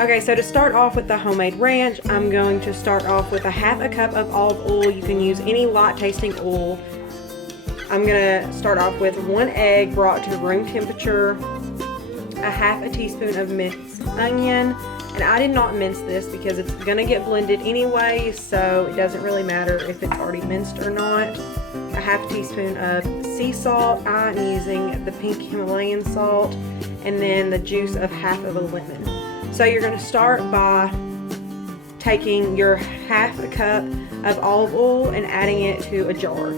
Okay, so to start off with the homemade ranch, I'm going to start off with a half a cup of olive oil. You can use any light tasting oil. I'm gonna start off with 1 egg brought to room temperature, a half a teaspoon of minced onion, and I did not mince this because it's gonna get blended anyway, so it doesn't really matter if it's already minced or not. A half a teaspoon of sea salt. I'm using the pink Himalayan salt, and then the juice of half of a lemon. So you're going to start by taking your half a cup of olive oil and adding it to a jar.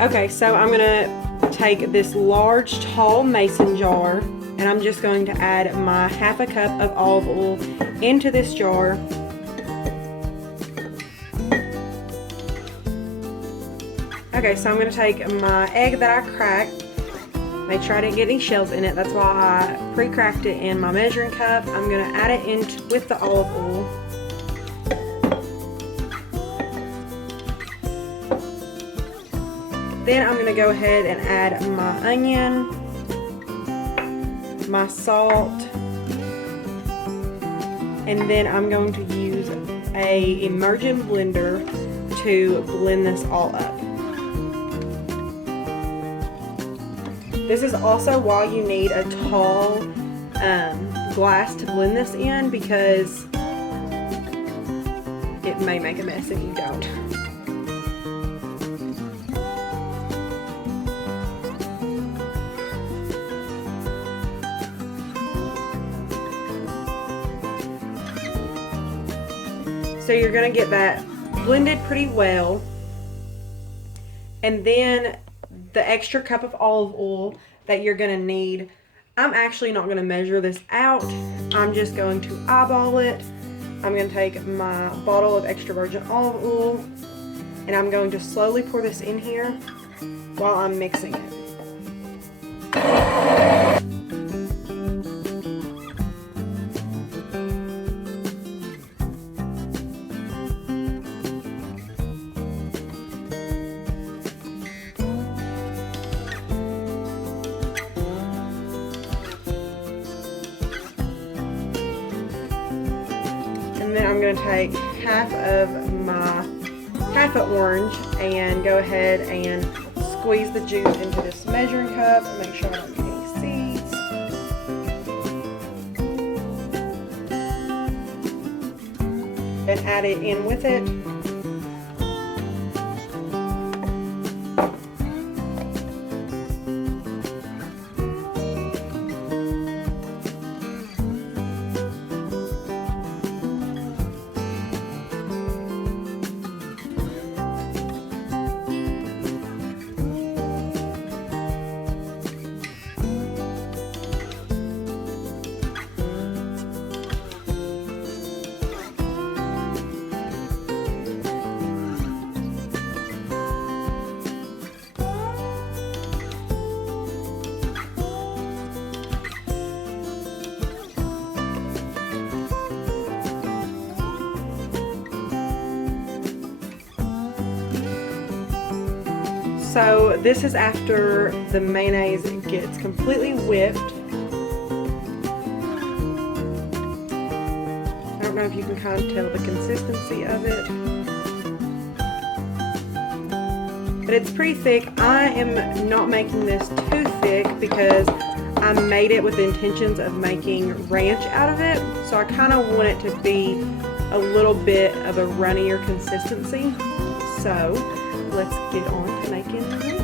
Okay, so I'm going to take this large tall mason jar, and I'm just going to add my half a cup of olive oil into this jar. Okay, so I'm going to take my egg that I cracked. Make sure I didn't get any shells in it. That's why I pre-cracked it in my measuring cup. I'm going to add it in with the olive oil. Then I'm going to go ahead and add my onion, my salt, and then I'm going to use a immersion blender to blend this all up. This is also why you need a tall glass to blend this in, because it may make a mess if you don't. So you're going to get that blended pretty well, and then the extra cup of olive oil that you're going to need, I'm actually not going to measure this out. I'm just going to eyeball it. I'm going to take my bottle of extra virgin olive oil, and I'm going to slowly pour this in here while I'm mixing it. And then I'm going to take half an orange and go ahead and squeeze the juice into this measuring cup and make sure I don't get any seeds. And add it in with it. So this is after the mayonnaise gets completely whipped. I don't know if you can kind of tell the consistency of it, but it's pretty thick. I am not making this too thick because I made it with the intentions of making ranch out of it, so I kind of want it to be a little bit of a runnier consistency. So let's get on to making the ranch.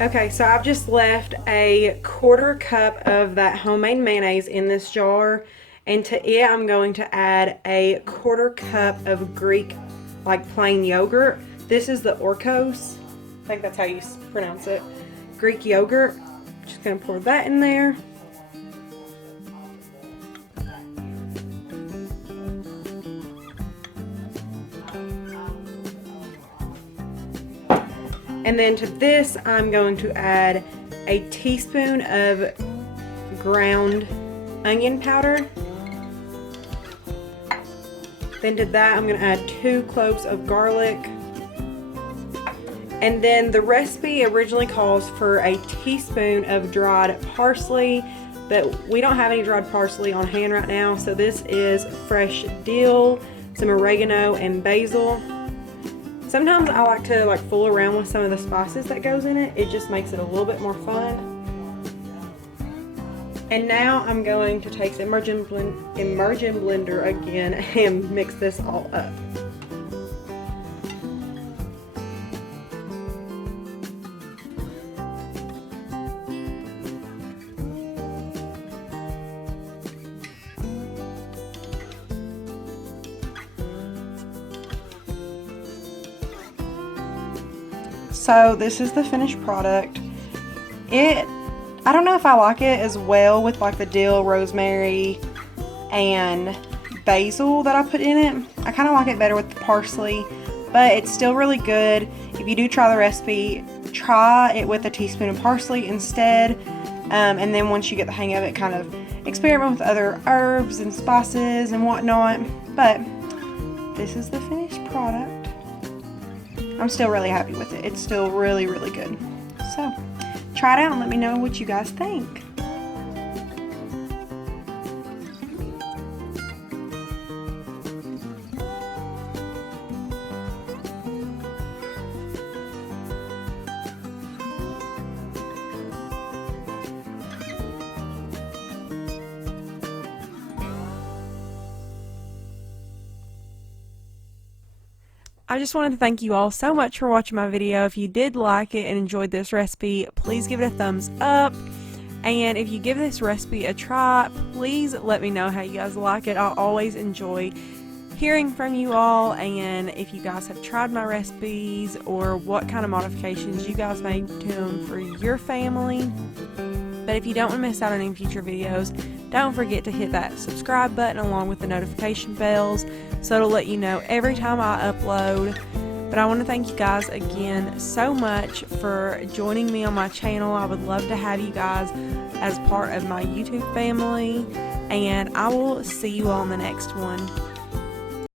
Okay, so I've just left a 1/4 cup of that homemade mayonnaise in this jar, and to it I'm going to add a 1/4 cup of Greek, like plain yogurt. This is the Orkos, I think that's how you pronounce it, Greek yogurt. Just gonna pour that in there. And then to this, I'm going to add a teaspoon of ground onion powder. Then to that, I'm going to add 2 cloves of garlic. And then the recipe originally calls for a teaspoon of dried parsley, but we don't have any dried parsley on hand right now, so this is fresh dill, some oregano, and basil. Sometimes I like to fool around with some of the spices that goes in it. It just makes it a little bit more fun. And now I'm going to take the immersion blender again and mix this all up. So this is the finished product. I don't know if I like it as well with the dill, rosemary, and basil that I put in it. I kind of like it better with the parsley, but it's still really good. If you do try the recipe, try it with a teaspoon of parsley instead. And then once you get the hang of it, kind of experiment with other herbs and spices and whatnot. But this is the finished product. I'm still really happy with it. It's still really, really good. So, try it out and let me know what you guys think. I just wanted to thank you all so much for watching my video. If you did like it and enjoyed this recipe, please give it a thumbs up. And if you give this recipe a try, please let me know how you guys like it. I always enjoy hearing from you all, and if you guys have tried my recipes or what kind of modifications you guys made to them for your family. But if you don't want to miss out on any future videos, don't forget to hit that subscribe button along with the notification bells so it'll let you know every time I upload. But I want to thank you guys again so much for joining me on my channel. I would love to have you guys as part of my YouTube family, and I will see you all in the next one.